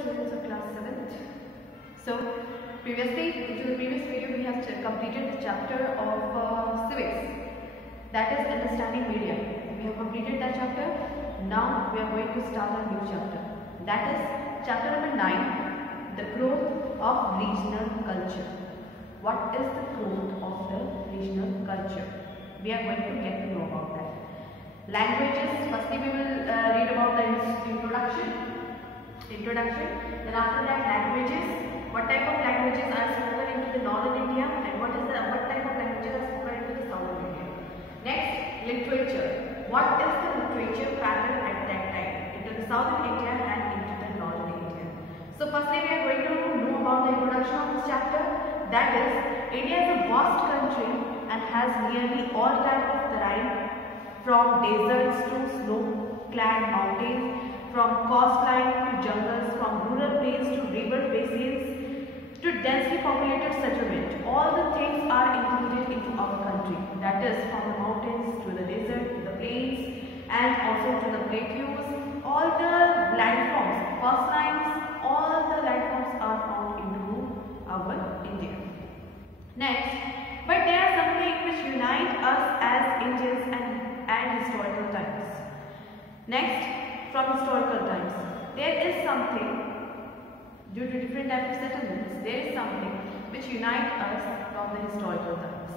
students of class 7th. So previously, into the previous video, we have completed the chapter of civics, that is understanding media. We have completed that chapter. Now we are going to start a new chapter, that is chapter number 9, the growth of regional culture. What is the growth of the regional culture? We are going to get to know about that. Languages, firstly we will read about the introduction, then after that languages, what type of languages are spoken into the northern India and what type of languages are spoken into the southern India. Next, literature. What is the literature pattern at that time into the southern India and into the northern India? So firstly we are going to know about the introduction of this chapter, that is India is a vast country and has nearly all types of terrain, from deserts to snow-clad mountains, from coastline to jungles, from rural plains to river basins to densely populated settlement. All the things are included into our country. That is from the mountains to the desert to the plains and also to the plateaus. All the landforms, coastlines, all the landforms are found into our India. Next, but there are something which unite us as Indians and historical times. Next, from historical times, there is something, due to different types of settlements, there is something which unite us from the historical times.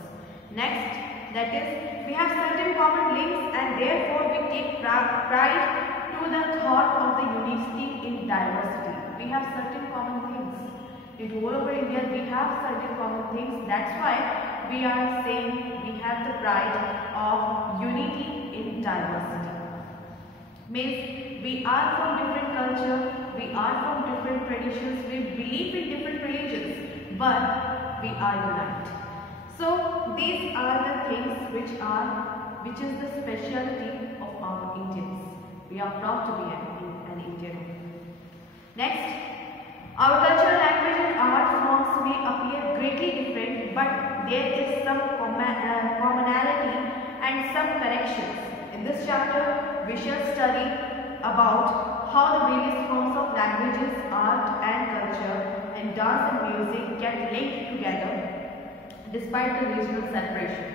Next, that is, we have certain common links and therefore we take pride to the thought of the unity in diversity. We have certain common things. In all over India, we have certain common things. That's why we are saying we have the pride of unity in diversity. Means we are from different culture, we are from different traditions, we believe in different religions, but we are united. So these are the things which is the specialty of our Indians. We are proud to be an Indian. Next, our culture, language and art forms may appear greatly different, but there is some commonality and some connections. In this chapter, we shall study about how the various forms of languages, art and culture and dance and music get linked together despite the regional separation.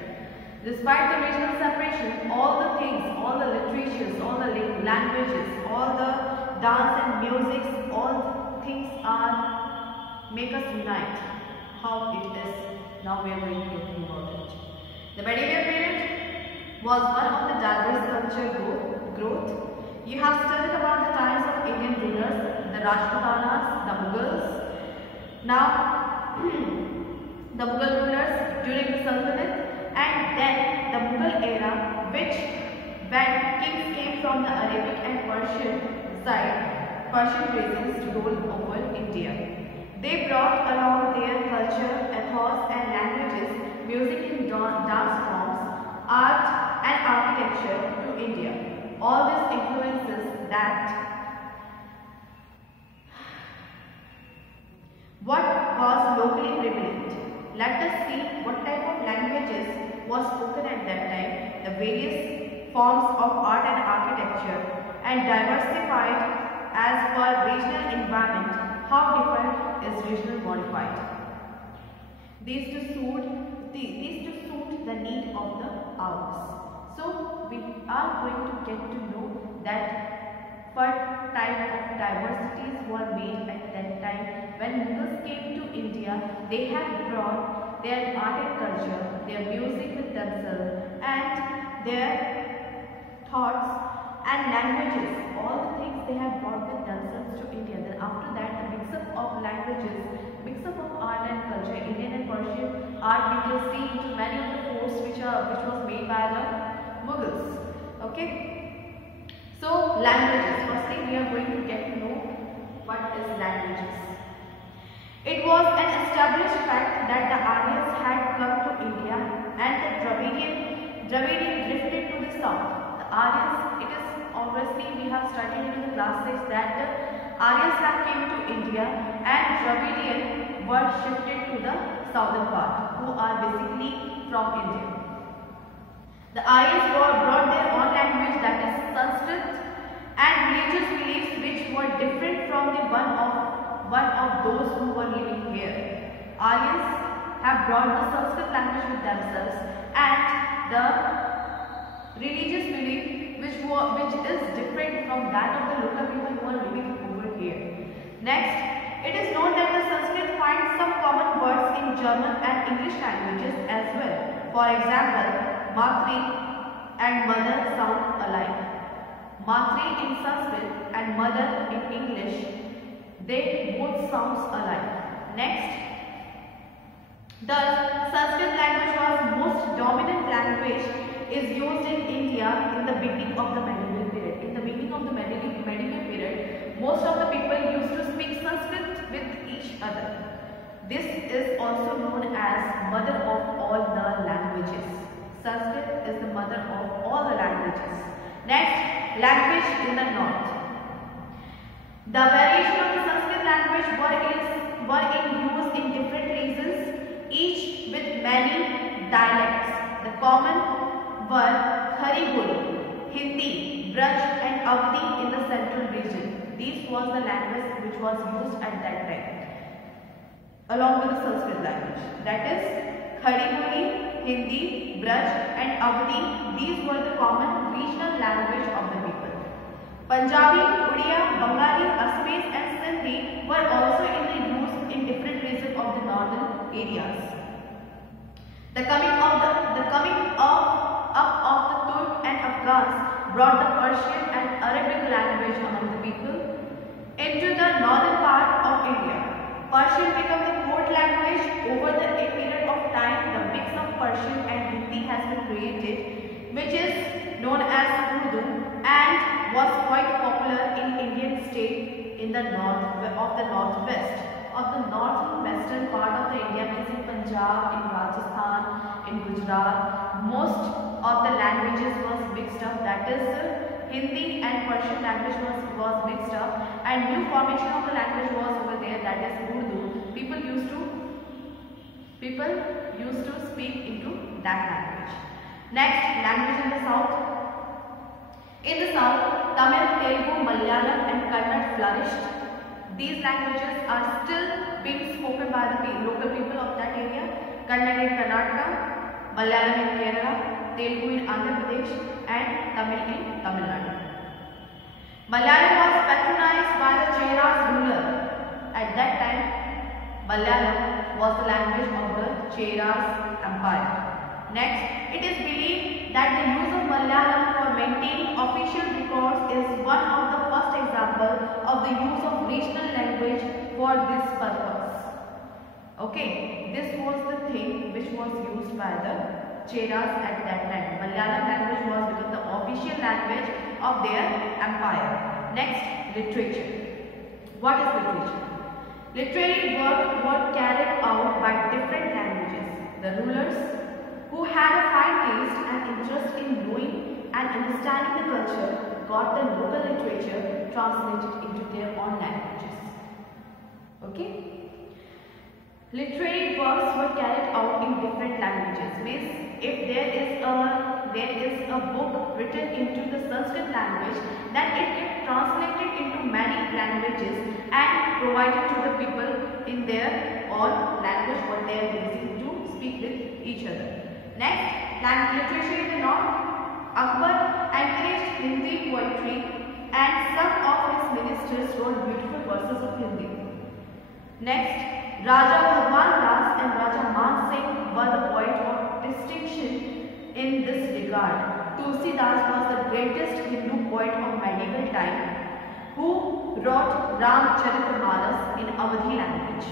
Despite the regional separation, all the things, all the literatures, all the languages, all the dance and music, all things make us unite. How it is, now we are going to get about it. The medieval period was one of the diverse culture growth. You have studied about the times of Indian rulers, the Rajputanas, the Mughals. Now, the Mughal rulers during the Sultanate, and then the Mughal era, when kings came from the Arabic and Persian side, Persian races to rule over India. They brought along their culture, ethos and languages, music and dance forms, art and architecture to India. All these influences that what was locally prevalent. Let us see what type of languages was spoken at that time, the various forms of art and architecture, and diversified as per regional environment, how different is regional modified. These to suit the need of the hours. So we are going to get to know that what type of diversities were made at that time. When Mughals came to India, they had brought their art and culture, their music with themselves and their thoughts and languages, all the things they had brought with themselves to India. Then after that, the mix-up of languages, mix-up of art and culture, Indian and Persian art, we can see into many of the forts which was made by the Mughals. Okay. So languages. Firstly, we are going to get to know what is languages. It was an established fact that the Aryans had come to India and the Dravidian drifted to the south. The Aryans, it is obviously we have studied in the class 6 that the Aryans have came to India and Dravidian were shifted to the southern part, who are basically from India. The Aryans brought their own language, that is Sanskrit, and religious beliefs which were different from the one of one of those who were living here. Aryans have brought the Sanskrit language with themselves and the religious belief which is different from that of the local people who are living over here. Next, it is known that the Sanskrit finds some common words in German and English languages as well. For example, Matri and mother sound alike. Matri in Sanskrit and mother in English, they both sounds alike. Next, the Sanskrit language was most dominant language is used in India in the beginning of the medieval period. In the beginning of the medieval period, most of the people used to speak Sanskrit with each other. This is also known as mother of all the languages. Sanskrit is the mother of all the languages. Next, language in the north. The variation of the Sanskrit language were in use in different regions, each with many dialects. The common were Khari-Boli, Hindi, Braj and Avdi in the central region. This was the language which was used at that time along with the Sanskrit language. That is Khari-Boli, Hindi, Braj and Avdi. These were the common regional language of the people. Punjabi, Odia, Bengali, Assamese and Sindhi were also in the use in different regions of the northern areas. The coming up of the Turk and Afghans brought the Persian and Arabic language among the people into the northern part of India. Persian became the court language. Over the period of time, the mix of Persian and Hindi has been created, which is known as Urdu and was quite popular in Indian state in the northwest. Of the northwestern part of the India, means in Punjab, in Rajasthan, in Gujarat, most of the languages was mixed up. That is Hindi and Persian language was mixed up, and new formation of the language was over there. That is Urdu. People used to speak into that language. Next, language in the south. In the south, Tamil, Telugu, Malayalam and Kannada flourished. These languages are still being spoken by the local people of that area. Kannada in Karnataka, Malayalam in Kerala, Telugu in Andhra Pradesh and Tamil in Tamil Nadu. Malayalam was patronized by the Cheras ruler. At that time, Malayalam was the language of the Cheras Empire. Next, it is believed that the use of Malayalam for maintaining official records is one of the first examples of the use of regional language for this purpose. Okay, this was the thing which was used by the Cheras at that time. Malayalam language was become the official language of their empire. Next, literature. What is literature? Literary work was carried out by different languages. The rulers who had a fine taste and interest in knowing and understanding the culture got the local literature translated into their own languages. Okay? Literary works were carried out in different languages. Means if there is a book written into the Sanskrit language, then it gets translated into many languages and provided to the people in their own language what they are using to speak with each other. Next, literature in the north. Akbar encouraged Hindi poetry and some of his ministers wrote beautiful verses of Hindi. Next, Raja Bhagwan Das and Raja Man Singh were the poet of distinction in this regard. Tulsidas was the greatest Hindu poet of medieval time who wrote Ramcharitmanas in Awadhi language.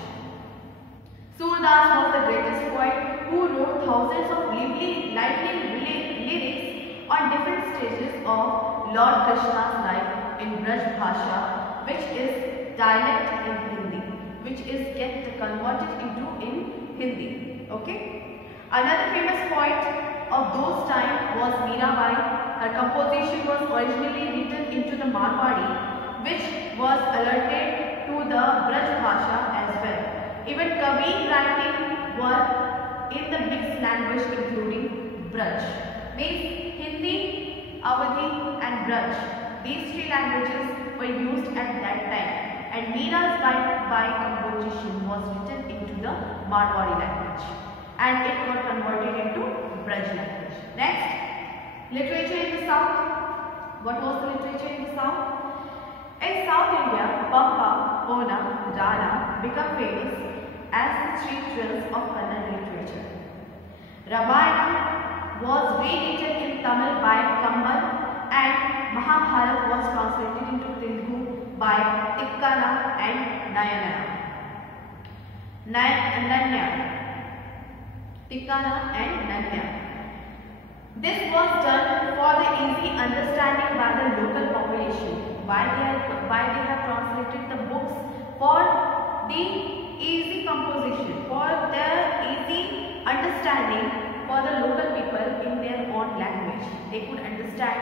Surdas was the greatest poet who wrote thousands of lively lyrics on different stages of Lord Krishna's life in Braj Bhasha, which is dialect in Hindi, which is get converted into in Hindi. Okay. Another famous poet of those times was Mirabai. Her composition was originally written into the Marwari, which was alerted to the Braj Bhasha as well. Even Kabir writing were in the mixed language including Braj. Means Hindi, Awadhi and Braj. These three languages were used at that time, and Meena's by composition was written into the Marwari language and it got converted into Braj language. Next, literature in the south. What was the literature in the south? In South India, Pampa, Ona, Rana become famous as the three jewels of Kannada literature. Ramayana was rewritten in Tamil by Kammal and Mahabharata was translated into Telugu by Tikkana and Nanya. Tikkana and Nanya. This was done for the easy understanding by the local population. Why they have translated the books for the easy composition, for their easy understanding for the local people in their own language. They could understand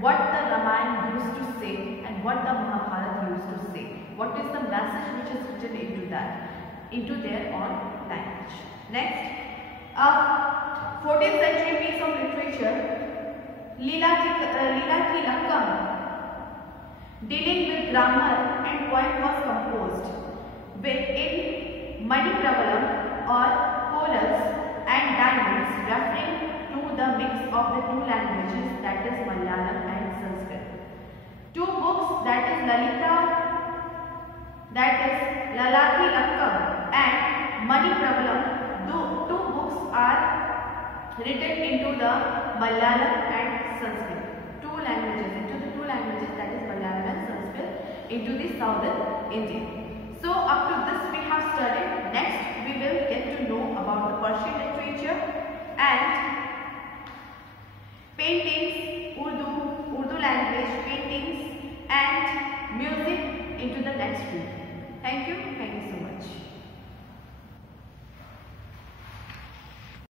what the Ramayana used to say and what the Mahabharata used to say. What is the message which is written into that, into their own language. Next, 14th century piece of literature, Leela Ki Lankam, dealing with grammar and poem was composed in Manipravalam or corals and diamonds, referring to the mix of the two languages, that is Malayalam and Sanskrit. Two books, that is Lalaki Lankam and Manipravalam, two books are written into the Malayalam and Sanskrit. Two languages, that is Malayalam and Sanskrit, into the southern India. So up to this we have studied. Next we will get to know about the Persian literature and paintings, Urdu language, paintings and music into the next week. Thank you.